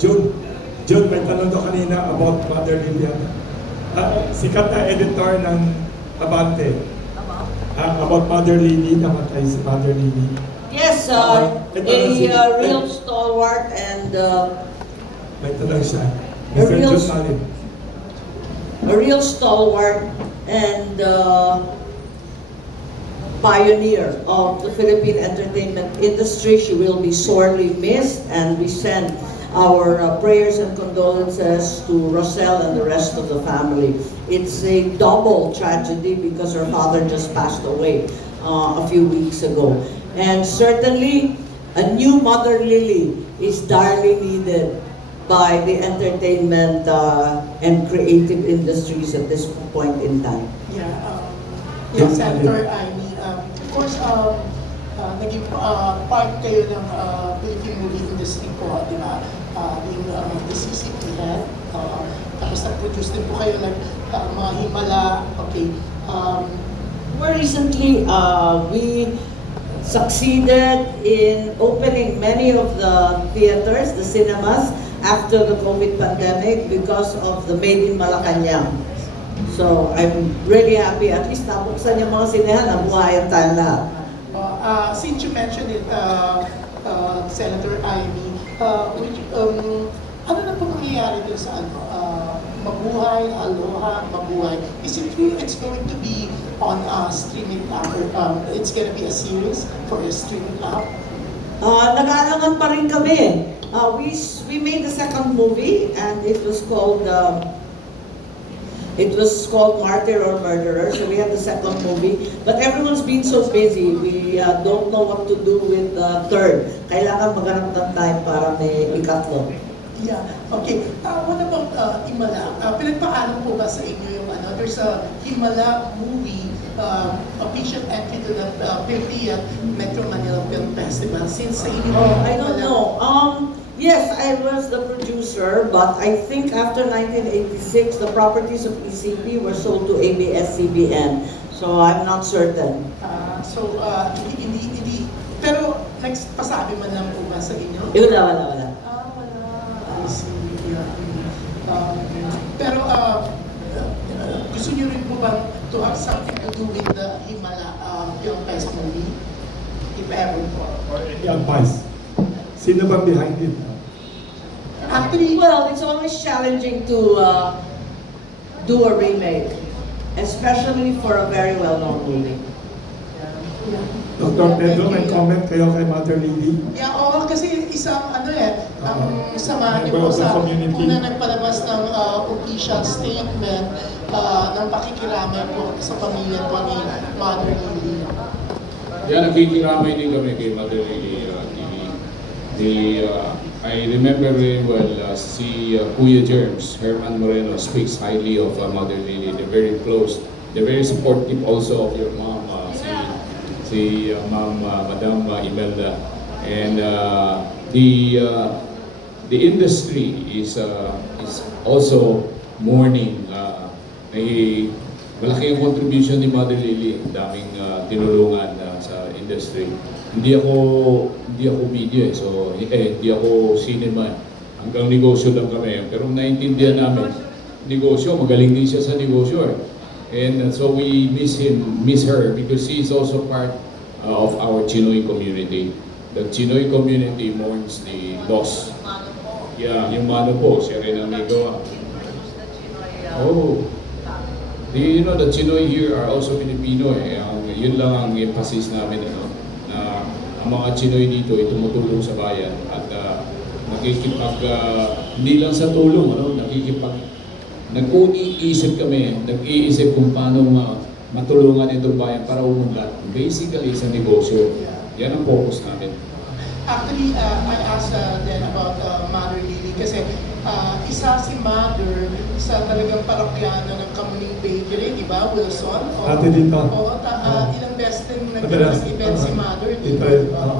June, may tanong to kanina about Mother Lilian. Sikat na editor ng Abante. About Mother Lily, namatay si Mother Lily. Yes, a real stalwart and May tanong siya. A Mr. real- June Malin. a real stalwart and pioneer of the Philippine entertainment industry. She will be sorely missed, and we send our prayers and condolences to Roselle and the rest of the family. It's a double tragedy because her father just passed away a few weeks ago. And certainly, a new Mother Lily is direly needed by the entertainment and creative industries at this point in time. Yes, Senator Amy. Of course, naging part kayo ng Philippine movie industry po, di ba? Being the CCP head. Tapos nag-produce din po kayo ng mga himala. Okay. More recently, we succeeded in opening many of the theaters, the cinemas, after the COVID pandemic because of the Made in Malacanang. So I'm really happy. At least nabuksan yung mga sinehan, nabuhayan tayo lahat. Since you mentioned it, Senator Amy, ano na po nangyayari dito sa Mabuhay, Aloha, Mabuhay? Is it true it's going to be on streaming app? It's going to be a series for a streaming app? Nag-aalangan pa rin kami. We made the second movie and it was called Martyr or Murderer. So we had the second movie. But everyone's been so busy, we don't know what to do with the third. Kailangan maghanap ng time para may ikatlo. Yeah. Okay. What about Himala? Pinagpaalam po ba sa inyo yung there's a Himala movie official entry to the 50th Metro Manila Film Festival since sa inyo? I don't know. Yes, I was the producer, but I think after 1986, the properties of ECP were sold to ABS-CBN. So I'm not certain. Hindi. Pero nagpasabi man lang po ba sa inyo? Wala. Wala. I see. Pero gusto niyo rin po bang to have something to do with the Himala Film Fest movie? If ever po. Or any advice? Sino bang behind it? Actually, Well, it's always challenging to do a remake, especially for a very well-known movie. Dr. Pedro, may comment kayo kay Mother Lily? oo, kasi isang ang sama niyo Member po of the sa community. una nagpalabas ng official statement ng pakikiramay po sa pamilya po ni Mother Lily. Nakikiramay din kami kay Mother Lily. I remember very well si Kuya Germs, Herman Moreno, speaks highly of Mother Lily. They're very close. They're very supportive also of your mom, si Ma'am Madam Imelda. And the industry is also mourning. Malaki ang contribution ni Mother Lily. Daming tinulungan sa industry. Hindi ako media, so hindi ako cinema. Hanggang negosyo lang kami. Pero naintindihan namin, negosyo, magaling din siya sa negosyo. And so we miss her because she is also part of our Chinoy community. The Chinoy community mourns the loss. Yeah, yung mano po, siya rin ang nagawa. Oh, the Chinoy here are also Filipino. Yun lang ang emphasis namin, na ang mga Chinoy dito ay tumutulong sa bayan at hindi lang sa tulong, nag-iisip kung paano matulungan itong bayan para umunlad. Basically, sa negosyo. Yan ang focus namin. Actually, I asked then about Mother Lily kasi isa si Mother sa talagang parokyano ng Kamuning Bakery, di ba, Wilson? Ate dito. Oo, ilang beses din Madalas. nag-event si Mother Dito. dito.